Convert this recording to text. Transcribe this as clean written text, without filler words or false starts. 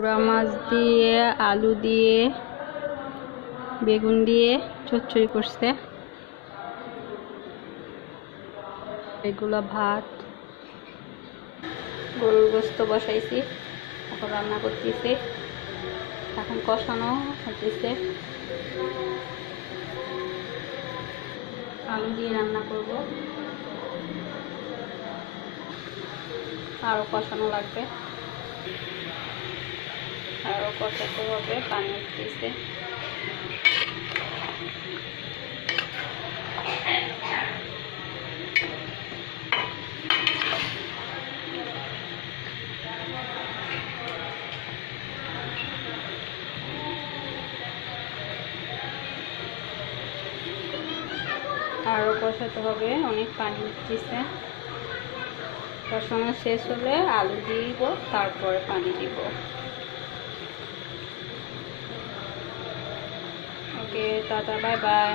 পোড়া মাছ দিয়ে আলু দিয়ে বেগুন দিয়ে চচ্চড়ি করছে। এগুলো ভাত, গরুর গোস্ত বসাইছি, এখন রান্না করতেছি, এখন কষানো হতেছে। আলু দিয়ে রান্না করব, আরও কষানো লাগবে, আরও কষাতে হবে, পানি উঠতেছে। আরও কষাতে হবে, অনেক পানি উঠতেছে। কষানো শেষ হলে আলু দিয়ে দিব, তারপরে পানি দিব। ওকে, টাটা, বাই বাই।